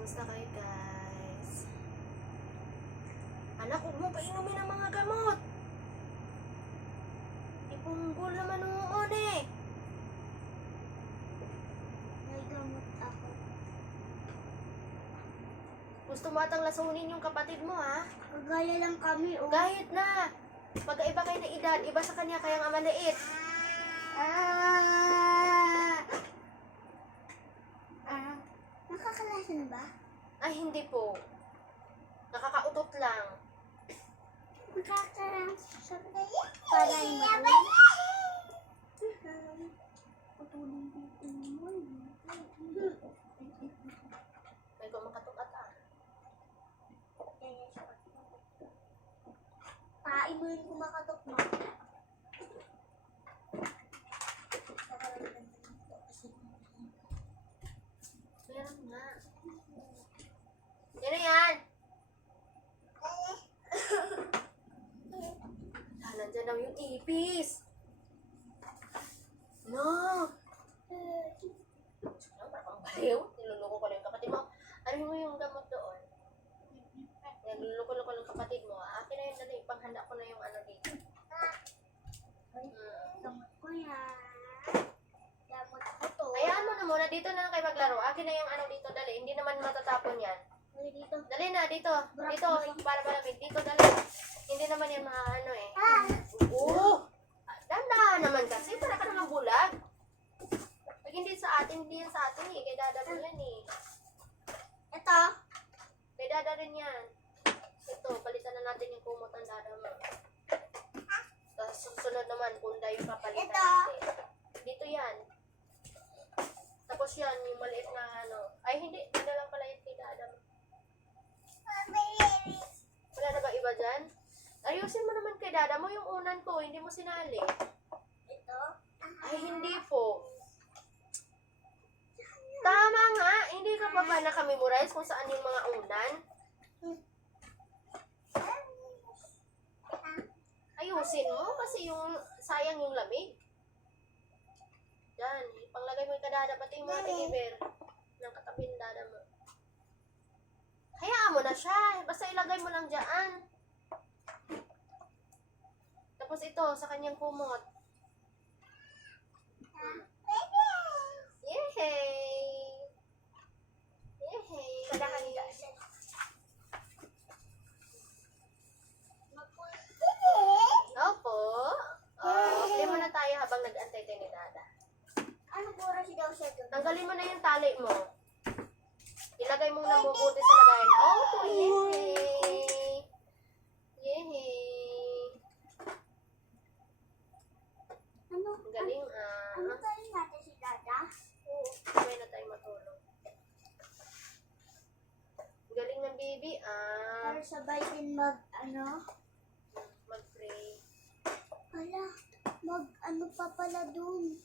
Kamusta kayo guys? Anak, huwag mo pa inumin ang mga gamot. Ipunggol naman noon eh. May gamot ako. Gusto mo atang lasunin yung kapatid mo ha? Kagaya lang kami, oh. Kahit na. Pagkaiba kayo na edad, iba sa kanya kaya nga maliit. Nakakalasan ba? Ay, hindi po. Nakakautot lang. Nakakalasan ba? Parang May kumakatok ata. Pain mo yung kumakatok mo. Meron nga. Yan na yan. Nandyan daw yung ipis. No. Parang baliw. Niluloko ko lang yung kapatid mo. Ano mo yung gamot doon? Niluloko-loko lang yung kapatid mo. Akin na yun, dali. Panghanda ko na yung ano dito. Gamot ko yan. Gamot ko to. Hayaan mo na muna. Dito na lang kayo maglaro. Akin na yung ano dito. Dali. Hindi naman matatapon yan. Dito. Dali na. Dito. Dito. Para malamig. Dito. Dali. Hindi naman yan ano eh. Oo. Danda naman kasi. Para ka naman bulag. Pag hindi sa atin, hindi yan sa atin eh. Kaya dada mo yan eh. Ito. Kaya dada rin yan. Ito. Palitan na natin yung kumot ang dada mo. Tapos susunod naman. Bunda yung papalitan natin. Dito yan. Tapos yan. Yung maliit na ano. Ay hindi. Dada lang pala yung kay dada mo. Wala na ba iba dyan? Ayusin mo naman kay dada mo yung unan ko. Hindi mo sinali. Ito. Ay, hindi po. Tama nga. Hindi ka pa ba nakamemorize kung saan yung mga unan? Ayusin mo kasi yung sayang yung lamig. Yan. Ipanglagay mo yung kadada pati yung mga tiniber ng katabing dada mo. Hayaan mo na siya. Basta ilagay mo lang dyan. Tapos ito, sa kanyang kumot. Yehey! Yehey! Padahalila siya. Opo. Okay muna tayo habang nag-antay tayo ni Dada. Ano oras daw siya doon? Tanggalin mo na yung tali mo. Ilagay mo na mabuti sa lagayan. Oh, yehey! Yehey! Ano? Ang galing Ano tayo natin si Dada? Oo, sabay na tayo matulog. Ang galing ng baby Para sabay din mag-pray. ano pa pala dun?